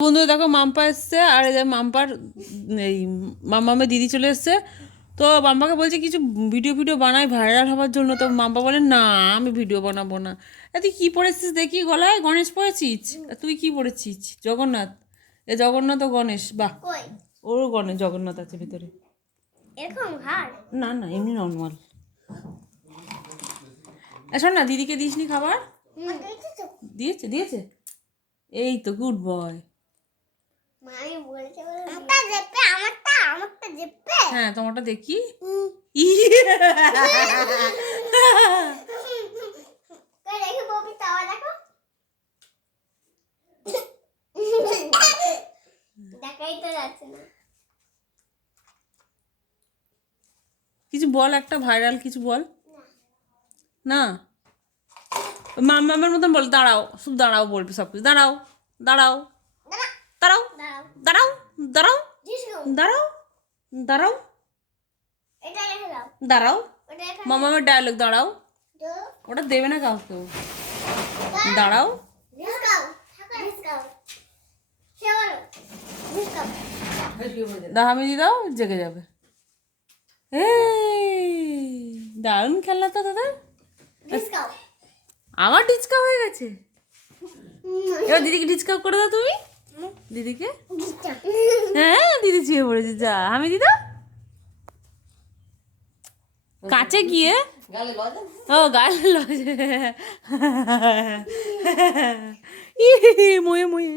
বন্ধু দেখো মাম্পা এসছে, আর এই যে মাম্পার এই মাম্মামের দিদি চলে এসছে। তো মাম্পাকে বলছে কিছু ভিডিও ভিডিও বানাই ভাইরাল হওয়ার জন্য। তো মাম্পা বলে না, আমি ভিডিও বানাবো না। তুই কী পড়েছিস দেখি, গলায় গণেশ পড়েছিস? তুই কি পড়েছিস? জগন্নাথ। এ জগন্নাথ ও গণেশ, বাহ। ওরও গণেশ জগন্নাথ আছে ভিতরে। এরকম হার না না, এমনি নর্মাল। শোন না, দিদিকে দিসনি খাবার? দিয়েছে দিয়েছে, এই তো গুড বয়। হ্যাঁ তোমারটা দেখি। কিছু বল, একটা ভাইরাল কিছু বল না। মামার মতন বল, দাঁড়াও, শুধু দাঁড়াও বলবি সব কিছু। দাঁড়াও দাঁড়াও দাঁড়াও দাঁড়াও দাঁড়াও দাঁড়াও দাঁড়াও দাঁড়াও। মামার ডায়লগ দাঁড়াও, ওটা দেবে না কাউকে। দাঁড়াও, হামি দাও, জেগে যাবে। দারুণ খেলনা তো দাদা। আমার ডিসকাউ হয়ে গেছে। এবার দিদিকে ডিসকাউ করে দাও তুমি। দিদিকে, হ্যাঁ দিদি শুয়ে পড়েছে। যা আমি দিদা কাছে গিয়ে, ও গালে লজে, ময়ে ময়ে।